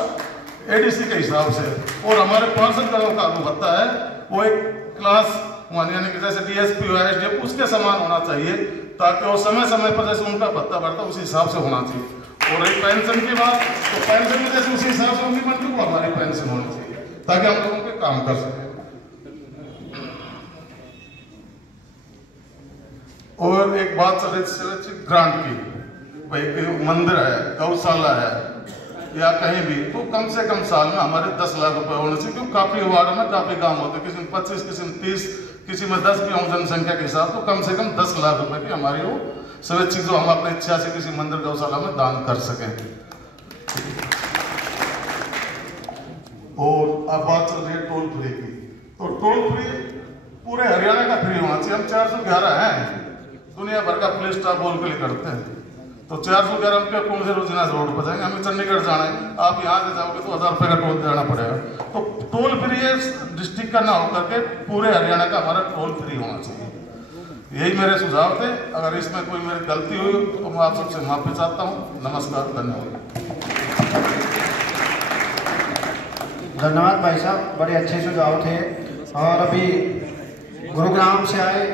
ADC के हिसाब से। और हमारे पार्षद का जो भत्ता है वो एक क्लास 1 यानी कि जैसे DSP या SDF उसके समान होना चाहिए, ताकि वो समय समय पर जैसे उनका भत्ता बढ़ता उसी हिसाब से होना चाहिए। और एक पेंशन की बात, तो पेंशन भी जैसे उसी हिसाब से उनकी बनती वो हमारी पेंशन होनी चाहिए, ताकि हम लोगों के काम कर सकें। और एक बात स्वैच्छिक ग्रांट की, भाई मंदिर है, गौशाला है या कहीं भी, तो कम से कम साल में हमारे 10 लाख रुपए होने चाहिए। क्योंकि काफी वार्ड में काफी काम होते हैं, किसी में 25, किसी में 30, किसी में 10 भी हम जनसंख्या के हिसाब, तो कम से कम 10 लाख रुपए की हमारी वो स्वैच्छिक, जो हम अपने इच्छा से किसी मंदिर गौशाला में दान कर सकें। और अब बात चल रही है टोल फ्री की, तो टोल फ्री पूरे हरियाणा का फ्री होना चाहिए। हम 411 हैं, दुनिया भर का पुलिस स्टाफ बोल के लिए करते हैं, तो 411 रुपये कौन से रोजाना रोड पर जाएंगे? हमें चंडीगढ़ जाना है, आप यहाँ से जाओगे तो 1000 रुपये का टोल देना पड़ेगा। तो टोल फ्री डिस्ट्रिक्ट का ना होकर के पूरे हरियाणा का हमारा टोल फ्री होना चाहिए। यही मेरे सुझाव थे। अगर इसमें कोई मेरी गलती हुई तो मैं आप सबसे माफी चाहता हूँ। नमस्कार, धन्यवाद। धन्यवाद भाई साहब, बड़े अच्छे सुझाव थे। और अभी गुरुग्राम से आए,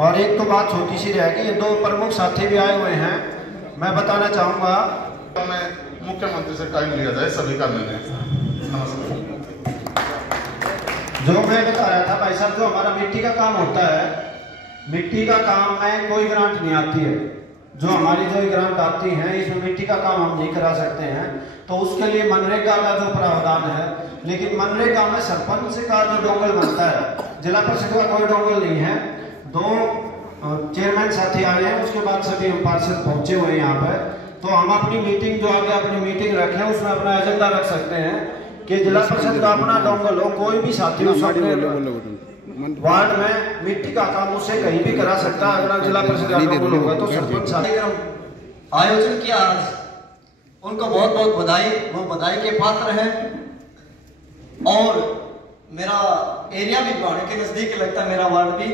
और एक तो बात छोटी सी रह गई, ये 2 प्रमुख साथी भी आए हुए हैं। मैं बताना चाहूँगा, मैं मुख्यमंत्री से टाइम लिया जाए सभी का मिलने। नमस्कार। जो मैं बता रहा था भाई साहब, जो हमारा मिट्टी का काम होता है, मिट्टी का काम में कोई ग्रांट नहीं आती है। जो हमारी जो ग्रांट आती है, इसमें मिट्टी का काम हम नहीं करा सकते हैं, तो उसके लिए मनरेगा का जो प्रावधान है। लेकिन मनरेगा में सरपंच का जो डोंगल बनता है, जिला परिषद का कोई डोंगल नहीं है। 2 चेयरमैन साथी आए हैं, उसके बाद सभी हम पार्षद पहुंचे हुए हैं यहाँ पर। तो हम अपनी मीटिंग जो आगे अपनी मीटिंग रखें, उसमें अपना एजेंडा रख सकते हैं कि जिला परिषद का अपना डोंगल हो, कोई भी साथी वार्ड में मिट्टी का काम उससे कहीं भी करा सकता है। अगर जिला परिषद का डोंगल होगा तो सरपंच आयोजन किया आज, उनको बहुत बहुत बधाई, वो बधाई के पात्र हैं। और मेरा एरिया भी भाड़े के नजदीक लगता है, मेरा वार्ड भी,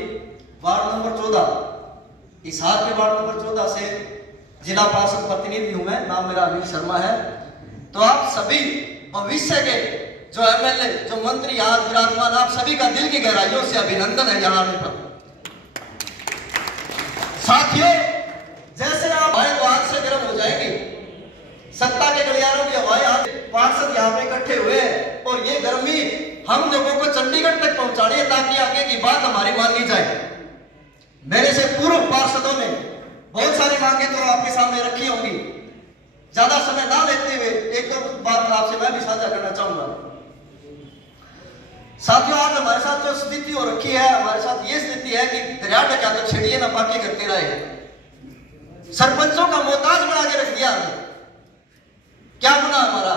वार्ड नंबर 14, हिसार के वार्ड नंबर 14 से जिला पार्षद प्रतिनिधि हूं मैं, नाम मेरा अनिल शर्मा है। तो आप सभी भविष्य के जो एमएलए, जो मंत्री यहाँ विराजमान, आप सभी का दिल की गहराइयों से अभिनंदन है यहाँ आने पर। साथियों, जैसे आप आए तो आग से गर्म हो जाएंगे। सत्ता के गलियारों की हवाएं आज पार्षद यहाँ पे इकट्ठे हुए हैं और ये गर्मी हम लोगों को चंडीगढ़ तक पहुंचानी है ताकि आगे की बात हमारी मानी जाए। मेरे से पूर्व पार्षदों ने बहुत सारी मांगे तो आपके सामने रखी होंगी। ज्यादा समय ना लेते हुए एक दो बात आपसे मैं भी साझा करना चाहूंगा। साथियों, आज हमारे साथ जो स्थिति हो रखी है, हमारे साथ ये स्थिति है कि दरिया ढका तो छेड़िए ना बाकी करते रहे। सरपंचों का मोहताज बना के रख दिया हमने। क्या गुना हमारा?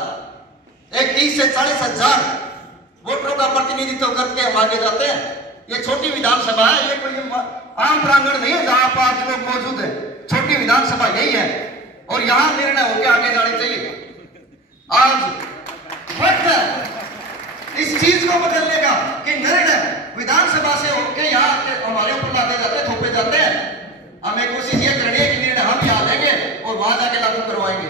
एक 30 से 40 हजार वोटरों का प्रतिनिधित्व करके हम आगे जाते हैं। ये छोटी विधानसभा है, ये कोई आम प्रांगण नहीं है जहां 5 लोग मौजूद है। छोटी विधानसभा यही है और यहां निर्णय होकर आगे जाने चाहिए। आज वक्त है इस चीज को बदलने का कि निर्णय विधानसभा से होकर यहाँ हमारे ऊपर लाते जाते, थोपे जाते हैं। हमें कोशिश ये करनी है कि निर्णय हम यहाँ लेंगे और वहां जाके लागू करवाएंगे।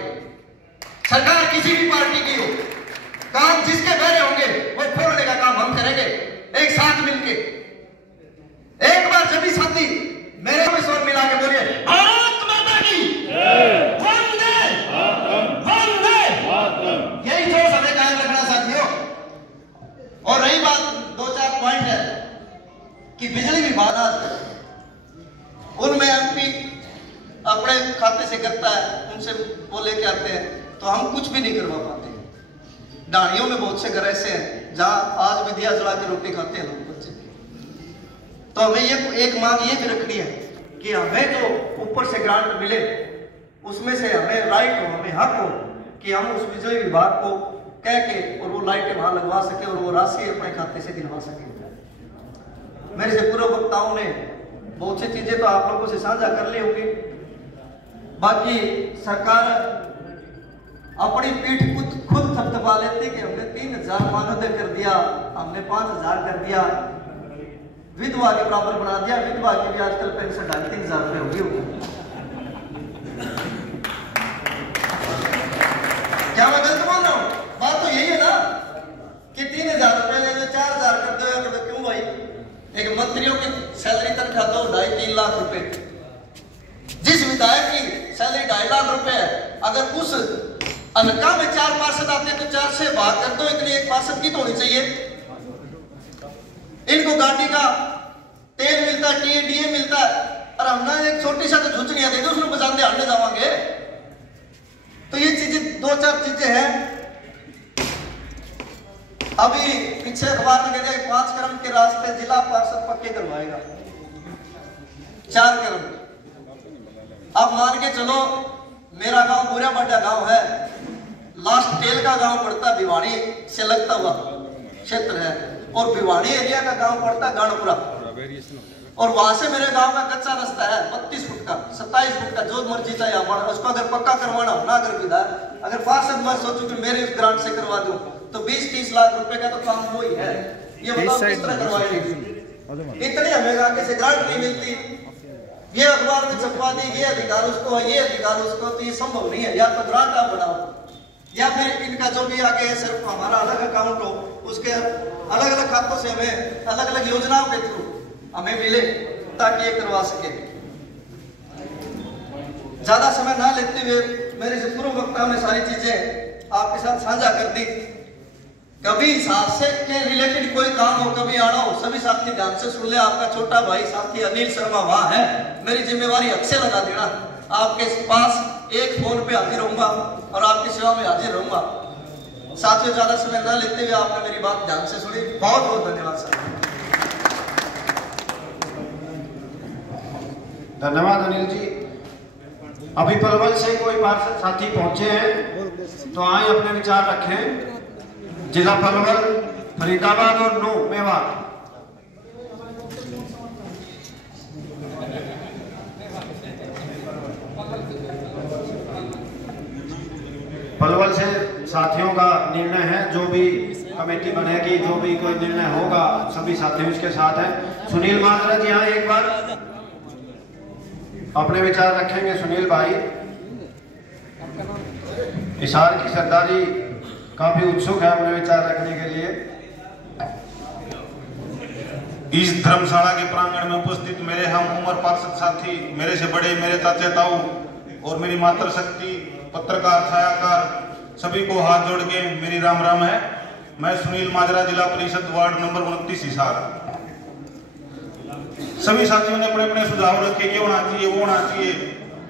सरकार किसी भी पार्टी की हो, काम जिसके बहरे होंगे वो खोलने का काम हम करेंगे एक साथ मिलके। एक बार सभी साथी मेरे में स्वर मिला के बोलिए, भारत माता की वंदे वंदे। यही जोश हमें कायम रखना साथियों। और रही बात 2-4 पॉइंट है कि बिजली विभाग उनमें एमपी अपने खाते से करता है, उनसे वो लेके आते हैं तो हम कुछ भी नहीं करवा पाते। डाणियों में बहुत से घर ऐसे हैं जहां आज भी दिया जला के रोटी खाते हैं लोग बच्चे। तो हमें ये एक मांग ये भी रखनी है कि हमें जो ऊपर से ग्रांट मिले उसमें से हमें राइट हो, हमें हक हो कि हम उस बिजली विभाग को कह के और वो लाइटें वहां लगवा सके और वो राशि अपने खाते से दिलवा सके। मेरे से पूर्व वक्ताओं ने बहुत सी चीजें तो आप लोगों से साझा कर ली होगी। बाकी सरकार अपनी पीठ खुद थपथपा लेती कि हमने 3000 मानदेय कर दिया, हमने 5000 कर दिया, विधवा के बराबर बना दिया। विधवा की भी आजकल पेंशन 2500 रुपये होगी। क्या मैं गलत बोल रहा हूँ? बात तो यही है ना कि 3000 रुपये ले लो, 4000 कर दो या क्यों भाई? एक मंत्रियों की सैलरी तनख्वाह दो 2.5-3 लाख रुपए। जिस विधायक की सैलरी 2.5 लाख रुपए है, अगर उस अलका में 4 पार्षद आते हैं तो 4 से भाग कर दो, इतनी एक पार्षद की तो होनी चाहिए। इनको गाड़ी का तेल मिलता है, टीडीए मिलता है, और हम ना एक छोटी सा तो झुंझुनिया दे दो उसमें बजाते हटने जावांगे। तो ये चीजें 2-4 चीजें हैं। अभी पीछे अखबार में कह दिया 5 करोड़ के रास्ते जिला पार्षद पक्के करवाएगा, 4 करोड़। अब मान के चलो मेरा गांव बुरा बड़ा गांव है, लास्ट टेल का गांव पड़ता भिवाड़ी से लगता हुआ क्षेत्र है और भिवाड़ी एरिया का गांव पड़ता गानपुरा और वहां से मेरे गांव का कच्चा रास्ता है 32 फुट का, 27 फुट का, जो मर्जी चाहे आप उसको अगर पक्का करवाना हो ना, अगर विधायक अगर पार्षद मैं सोचूं कि मेरे ग्रांट से करवा दूं तो 20-30 लाख रुपए का तो काम वो ही है। ये बताओ किस तरह करवाएंगे? इतनी हमें आगे से ग्रांट नहीं मिलती, ये अखबार में छपवा दी, ये अधिकार उसको, ये अधिकार उसको, तो ये संभव नहीं है। या तो ग्रांट आप बढ़ाओ या फिर इनका जो भी आगे है सिर्फ हमारा अलग अकाउंट हो, उसके अलग अलग खातों से हमें अलग अलग योजनाओं के थ्रू हमें मिले ताकि ये करवा सके। ज्यादा समय ना लेते हुए मेरे से पूर्व वक्ता ने सारी चीजें आपके साथ साझा कर दी। कभी हादसे के रिलेटेड कोई काम हो, कभी आना हो, सभी साथी ध्यान से सुन ले। आपका छोटा भाई साथी अनिल शर्मा वहां है, मेरी जिम्मेवारी हक से लगा देना। आपके पास एक फोन पे हाजिर रहूंगा और आपकी सेवा में हाजिर रहूंगा। साथियों, ज्यादा समय ना लेते हुए आपने मेरी बात ध्यान से सुनी, बहुत बहुत धन्यवाद सर। धन्यवाद अनिल जी। अभी पलवल से कोई पार्षद साथी पहुंचे हैं तो आए अपने विचार रखें। जिला पलवल, फरीदाबाद और नू मेवात। पलवल से साथियों का निर्णय है, जो भी कमेटी बनेगी, जो भी कोई निर्णय होगा, सभी साथी उसके साथ हैं। सुनील माजरा जी यहाँ एक बार अपने विचार रखेंगे। सुनील भाई, हिसार की सरदारी काफी उत्सुक है अपने विचार रखने के लिए। इस धर्मशाला के प्रांगण में उपस्थित मेरे हम उम्र पार्षद साथी, मेरे से बड़े, मेरे चाचे ताऊ और मेरी मातृशक्ति, पत्रकार, छायाकार, सभी को हाथ जोड़ के मेरी राम राम है। मैं सुनील माजरा, जिला परिषद वार्ड नंबर 29 हिसार। सभी साथियों ने अपने अपने सुझाव रखे, ये होना चाहिए, वो होना चाहिए।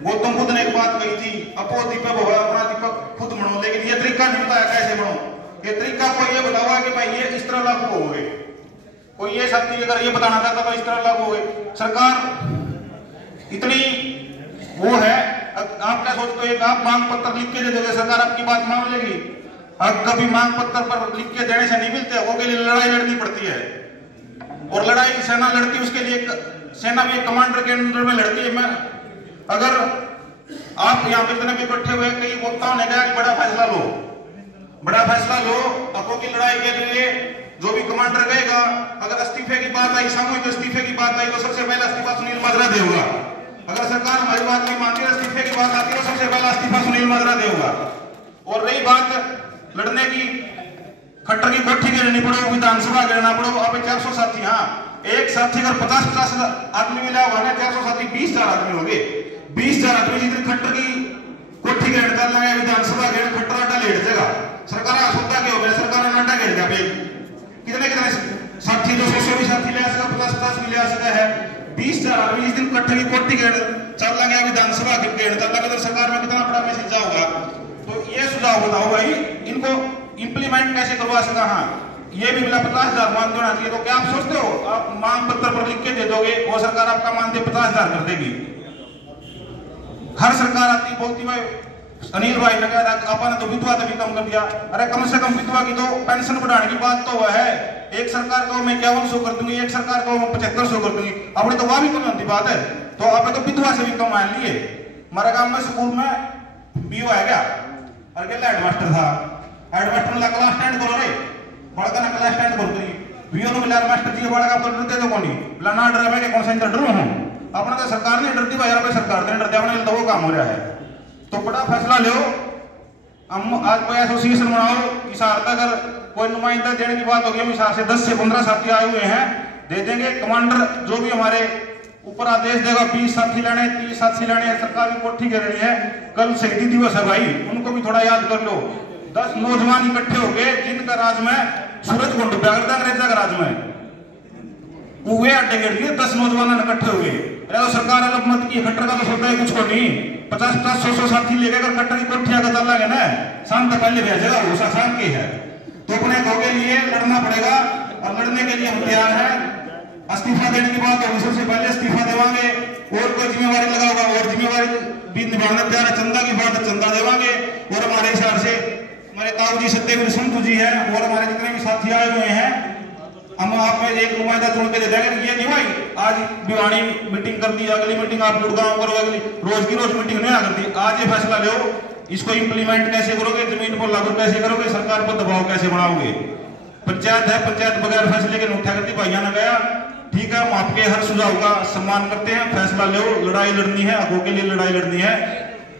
गौतम बुद्ध ने एक बात कही थी, अपो दीपक हो, अपना दीपक खुद बनो, लेकिन ये तरीका नहीं बताया कैसे बनो। ये तरीका कोई ये बतावा कि भाई ये इस तरह लागू हो गए, कोई ये साथी अगर ये बताना चाहता तो इस तरह लागू हो गए। सरकार इतनी वो है, आप क्या सोचते हो, आप मांग पत्र लिख के दे दोगे, सरकार आपकी बात मान लेगी? अब कभी मांग पत्र पर लिख के देने से नहीं मिलते, वो के लिए लड़ाई लड़नी पड़ती है। और लड़ाई सेना लड़ती है, उसके लिए सेना भी एक कमांडर के अंडर में लड़ती है। मैं अगर आप यहाँ पे इतने भी इकट्ठे हुए, कई वक्ताओं ने कहा कि बड़ा फैसला लो, बड़ा फैसला लो, हकों की लड़ाई के लिए जो भी कमांडर कहेगा, अगर इस्तीफे की बात आई, सामूहिक इस्तीफे की बात आई, तो सबसे पहला इस्तीफा सुनील माजरा देगा। अगर सरकार हमारी बात नहीं मानती, इस्तीफे की बात आती है, तो सबसे पहला इस्तीफा सुनील माजरा देगा। और रही बात लड़ने की, खट्टर की कोठी गिरनी पड़ो, विधानसभा गिरना पड़ो, आप 400 साथी, हाँ एक साथी अगर 50-50 आदमी मिला हुआ है, 400 साथी 20,000 आदमी हो गए। 20,000 आदमी जिस दिन खट्टर की कोठी गिरने चल रहा है, विधानसभा गिर, खट्टर आटा लेट जाएगा। सरकार सोचता क्या हो गया, सरकार ने आटा गिर गया, कितने कितने साथी, 200 भी साथी ले आ सका, 50-50 भी ले आ सका है। 20,000 आदमी जिस दिन खट्टर की कोठी गिर चल रहा है, विधानसभा गिर चल रहा है, तो सरकार में कितना बड़ा मैसेज जाऊंगा। तो ये सुझाव बताओ भाई, इनको इंप्लीमेंट कैसे करवा सका? हाँ, ये भी मिला 50,000 मान देना चाहिए। तो क्या आप सोचते हो आप मांग पत्र पर लिख के दे दोगे, वो सरकार आपका मानदेय 50,000 कर देगी? हर सरकार आती बोलती भाई, अनिल भाई ने कहा आपने तो विधवा भी कम कर दिया। अरे कम से कम विधवा की तो पेंशन बढ़ाने की बात तो है। एक सरकार को मैं 5100 कर दूंगी, एक सरकार को मैं 7500 कर दूंगी, अपने तो वह भी कम होती बात है। तो आप तो विधवा से भी कम मान लिए। हमारे गांव में स्कूल में बीओ है क्या, और क्या हेडमास्टर था, हेडमास्टर ने क्लास स्टैंड करो रे, बड़का ना क्लास स्टैंड करो दी बीओ ने मिला मास्टर जी बड़ा का तो डरते तो कोनी बोला ना डर मैं कौन सा डर हूं, अपना तो सरकार नहीं डरती भाई, अपने सरकार ने डरते, अपने तो वो काम हो रहा है। तो बड़ा फैसला लो, हम आज कोई एसोसिएशन बनाओ, हिसार तक अगर कोई नुमाइंदा देने की बात होगी, हम हिसार से 10 से 15 साथी आए हुए हैं, दे देंगे। कमांडर जो भी हमारे ऊपर आदेश देगा, 20 साथी लेने, 30 साथी लेने, सरकार की कोठी गिरनी है। कल शहीदी दिवस है भाई, उनको भी थोड़ा याद कर लो। 10 नौजवान इकट्ठे हो गए, जिनका राज में सूरज को डूबा करता अंग्रेजा का राज में, वो अड्डे गिर गए, 10 नौजवान इकट्ठे हो गए। तो सरकार अलग मत की, खट्टर का तो सोचता है कुछ को नहीं, 50-50, 100-100 साथी लेके अगर खट्टर की कोठी आकर चल रहा है ना, शाम तक पहले भेजेगा, वो शाम की है। तो अपने को के लिए लड़ना पड़ेगा, और लड़ने के लिए हम तैयार हैं। इस्तीफा देने की बात होगी, सबसे पहले इस्तीफा देवांगे, और कोई जिम्मेवारी लगा होगा और जिम्मेवारी भी निभाना तैयार है। चंदा की बात है, चंदा देवांगे। और हमारे हिसाब से हमारे ताऊ जी सत्यवीर संतु जी हैं, और हमारे जितने भी साथी आए हुए हैं, हम आप में एक नुमाइंदा चुन के दे देंगे। ये नहीं भाई आज भिवानी मीटिंग कर दी, अगली मीटिंग आप गुड़गांव करो, अगली रोज की रोज मीटिंग नहीं करती। आज ये फैसला लो, इसको इंप्लीमेंट कैसे करोगे, जमीन पर लागू कैसे करोगे, सरकार पर दबाव कैसे बनाओगे। पंचायत है, पंचायत बगैर फैसले के उठा करती भाइया ने गया, ठीक है, हम आपके हर सुझाव का सम्मान करते हैं। फैसला लो, लड़ाई लड़नी है, हकों के लिए लड़ाई लड़नी है।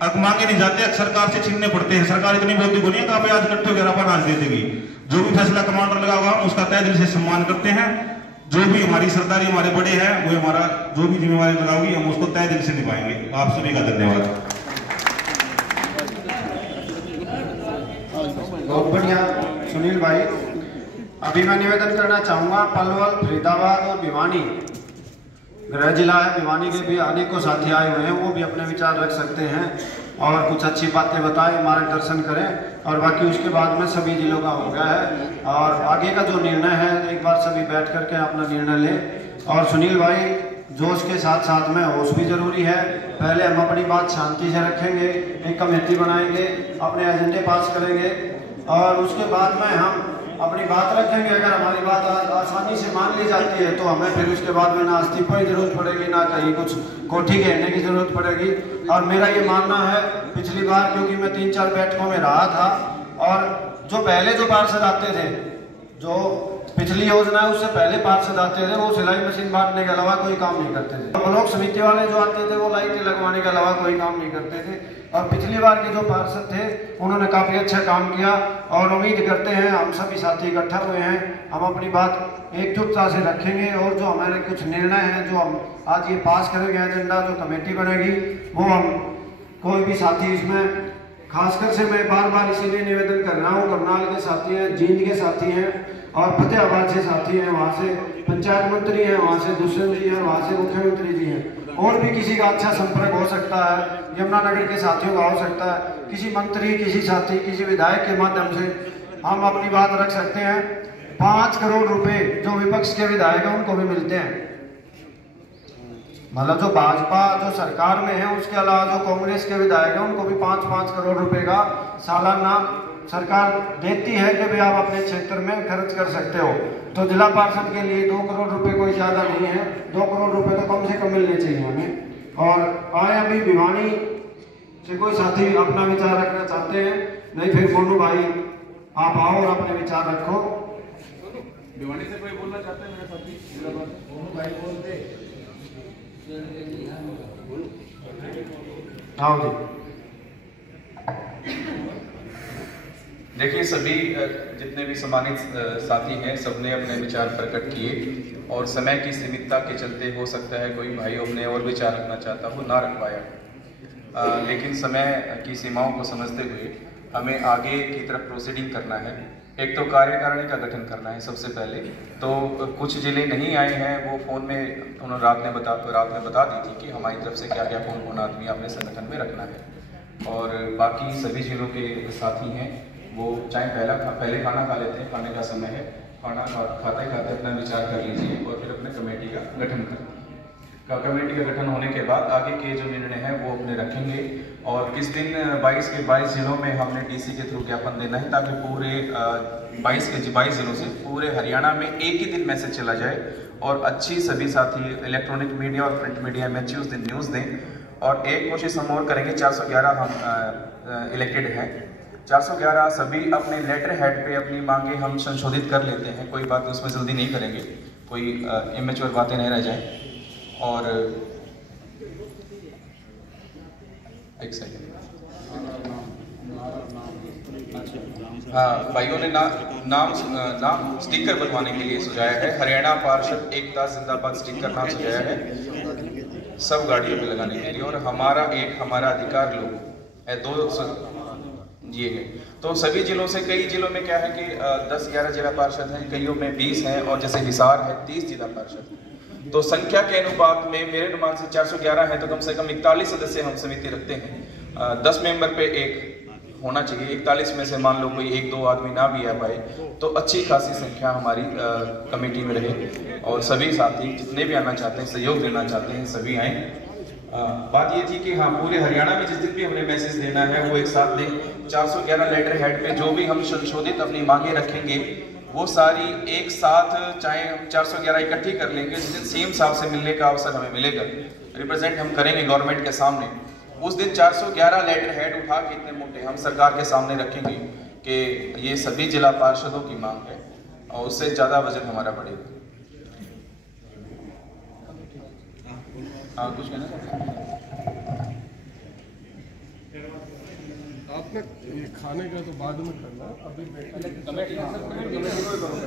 हक मांगे नहीं जाते, सरकार से छीनने पड़ते हैं। सरकार इतनी बोलती को नहीं है, कहाँ पे आज इकट्ठे वगैरह पर आज दे देगी। जो भी फैसला कमांडर लगा हुआ हम उसका तय दिल से सम्मान करते हैं। जो भी हमारी सरदारी हमारे बड़े हैं, वो हमारा जो भी जिम्मेवारी लगाओगी हम उसको तय दिल से निभाएंगे। आप सभी का धन्यवाद। बहुत बढ़िया सुनील भाई। अभी मैं निवेदन करना चाहूंगा, पलवल, फरीदाबाद और भिवानी गृह जिला है, भिवानी के भी अनेकों साथी आए हुए हैं, वो भी अपने विचार रख सकते हैं और कुछ अच्छी बातें बताएं, मार्गदर्शन करें। और बाकी उसके बाद में सभी जिलों का हो गया है, और आगे का जो निर्णय है एक बार सभी बैठ करके अपना निर्णय लें। और सुनील भाई, जोश के साथ साथ में होश भी जरूरी है। पहले हम अपनी बात शांति से रखेंगे, एक कमेटी बनाएंगे, अपने एजेंडे पास करेंगे, और उसके बाद में हम अपनी बात रखेंगे। अगर हमारी बात आसानी से मान ली जाती है तो हमें फिर उसके बाद में ना इस्तीफा की जरूरत पड़ेगी, ना कहीं कुछ कोठी घेरने की जरूरत पड़ेगी। और मेरा ये मानना है, पिछली बार क्योंकि मैं 3-4 बैठकों में रहा था, और जो पहले जो पार्षद आते थे, जो पिछली योजना है उससे पहले पार्षद आते थे, वो सिलाई मशीन बांटने के अलावा कोई काम नहीं करते थे। ब्लॉक समिति वाले जो आते थे वो लाइटें लगवाने के अलावा कोई काम नहीं करते थे। और पिछली बार के जो पार्षद थे उन्होंने काफी अच्छा काम किया और उम्मीद करते हैं हम सभी साथी इकट्ठा हुए हैं, हम अपनी बात एकजुटता से रखेंगे और जो हमारे कुछ निर्णय हैं जो हम आज ये पास करेंगे एजेंडा, जो कमेटी बनेगी वो हम कोई भी साथी इसमें, खासकर से मैं बार बार इसीलिए निवेदन कर रहा हूँ, करनाल के साथी हैं, जींद के साथी हैं और फतेहाबाद से साथी हैं, वहाँ से पंचायत मंत्री हैं, वहाँ से दुष्यंत जी हैं, वहाँ से मुख्यमंत्री जी हैं, और भी किसी का अच्छा संपर्क हो सकता है, यमुनानगर के साथियों का हो सकता है, किसी मंत्री, किसी साथी, किसी विधायक के माध्यम से हम अपनी बात रख सकते हैं। 5 करोड़ रुपए जो विपक्ष के विधायक हैं उनको भी मिलते हैं, मतलब जो भाजपा जो सरकार में है उसके अलावा जो कांग्रेस के विधायक हैं उनको भी 5-5 करोड़ रुपए का सालाना सरकार देती है कि भाई आप अपने क्षेत्र में खर्च कर सकते हो। तो जिला पार्षद के लिए 2 करोड़ रुपए कोई ज्यादा नहीं है, 2 करोड़ रुपए तो कम से कम मिलने चाहिए हमें। और आए अभी भिवानी से कोई साथी अपना विचार रखना चाहते हैं, नहीं फिर मोनू भाई आप आओ और अपने विचार रखो। भिवानी से कोई बोलना चाहते हैं मेरे साथी? मोनू भाई बोलते। आओ जी। देखिए, सभी जितने भी सम्मानित साथी हैं सबने अपने विचार प्रकट किए और समय की सीमितता के चलते हो सकता है कोई भाई अपने और विचार रखना चाहता हो ना रख पाया, लेकिन समय की सीमाओं को समझते हुए हमें आगे की तरफ प्रोसीडिंग करना है। एक तो कार्यकारिणी का गठन करना है सबसे पहले। तो कुछ जिले नहीं आए हैं, वो फ़ोन में उन्होंने रात में बता दी थी कि हमारी तरफ से क्या क्या कौन आदमी अपने संगठन में रखना है। और बाकी सभी जिलों के साथी हैं वो चाहे पहले खाना खा लेते हैं, खाने का समय है, खाना खाते खाते अपना विचार कर लीजिए और फिर अपने कमेटी का गठन करें। कमेटी का गठन होने के बाद आगे के जो निर्णय हैं वो अपने रखेंगे। और किस दिन 22 के 22 जिलों में हमने डीसी के थ्रू ज्ञापन देना है ताकि पूरे 22 के 22 जिलों से पूरे हरियाणा में एक ही दिन मैसेज चला जाए और अच्छी सभी साथी इलेक्ट्रॉनिक मीडिया और प्रिंट मीडिया में अच्छी उस दिन न्यूज़ दें। और एक कोशिश हम और करेंगे, 411 हम इलेक्टेड हैं, 411 सभी अपने लेटर हेड पे अपनी मांगे हम संशोधित कर लेते हैं, कोई बात उसमें जल्दी नहीं करेंगे, कोई इमेच्योर बातें नहीं रह जाए। और एक सेकंड, हाँ, भाइयों ने नाम स्टिकर बनवाने के लिए सुझाया है। हरियाणा पार्षद एकता जिंदाबाद स्टिकर नाम सुझाया है सब गाड़ियों पे लगाने के लिए। और हमारा अधिकार लोग है 2 दिए गए। तो सभी जिलों से, कई जिलों में क्या है कि 10-11 जिला पार्षद हैं, कईयों में 20 हैं, और जैसे हिसार है 30 जिला पार्षद। तो संख्या के अनुपात में मेरे अनुमान से 411 है तो कम से कम 41 सदस्य हम समिति रखते हैं। 10 मेंबर पे 1 होना चाहिए। 41 में से मान लो कोई 1-2 आदमी ना भी आ पाए तो अच्छी खासी संख्या हमारी कमेटी में रहे। और सभी साथी जितने भी आना चाहते हैं, सहयोग देना चाहते हैं, सभी आए। बात ये थी कि हाँ, पूरे हरियाणा में जिस दिन भी हमने मैसेज देना है वो एक साथ दें। 411 लेटर हेड पे जो भी हम संशोधित अपनी मांगे रखेंगे वो सारी एक साथ, चाहे हम 411 इकट्ठी कर लेंगे, जिस दिन सीएम साहब से मिलने का अवसर हमें मिलेगा, रिप्रेजेंट हम करेंगे गवर्नमेंट के सामने, उस दिन 411 लेटर हेड उठा के इतने मोटे हम सरकार के सामने रखेंगे कि ये सभी जिला पार्षदों की मांग है और उससे ज़्यादा वजन हमारा बढ़ेगा। हाँ, कुछ कहना चाहते हैं? आपने खाने का तो बाद में करना, अभी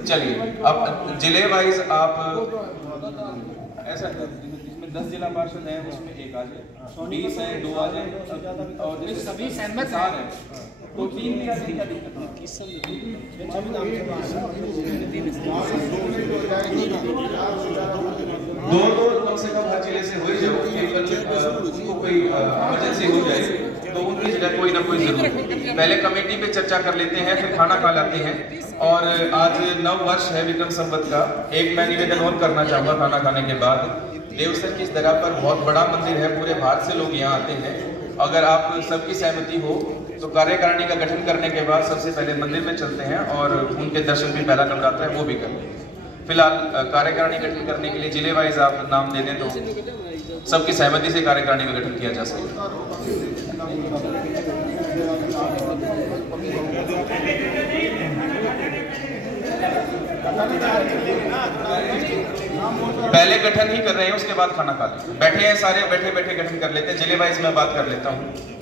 चलिए अब जिले वाइज आप ऐसा जिसमें 10 जिला पार्षद हैं उसमें 1 आ जाए, 20 है 2 आ जाए, और जैसे सभी सहमत हैं तो 3 भी आ जाए। क्या दिक्कत दो कम से कम हर जिले से हो ही जाए। उनको कोई इमरजेंसी हो जाए तो उनकी जगह कोई ना कोई जरूर। पहले कमेटी पे चर्चा कर लेते हैं, फिर खाना खा लाते हैं। और आज 9 वर्ष है विक्रम संवत का। एक मैं निवेदन और करना चाहूँगा खाना खाने के बाद। देवसर की इस जगह पर बहुत बड़ा मंदिर है, पूरे भारत से लोग यहाँ आते हैं। अगर आप सबकी सहमति हो तो कार्यकारिणी का गठन करने के बाद सबसे पहले मंदिर में चलते हैं और उनके दर्शन भी पहला नवरात्र है वो भी करते हैं। फिलहाल कार्यकारिणी गठन करने के लिए जिले वाइज आप नाम दे दें तो सबकी सहमति से कार्यकारिणी का गठन किया जा सके। पहले गठन ही कर रहे हैं, उसके बाद खाना खा लें। बैठे हैं सारे, बैठे बैठे गठन कर लेते हैं। जिले वाइज मैं बात कर लेता हूँ।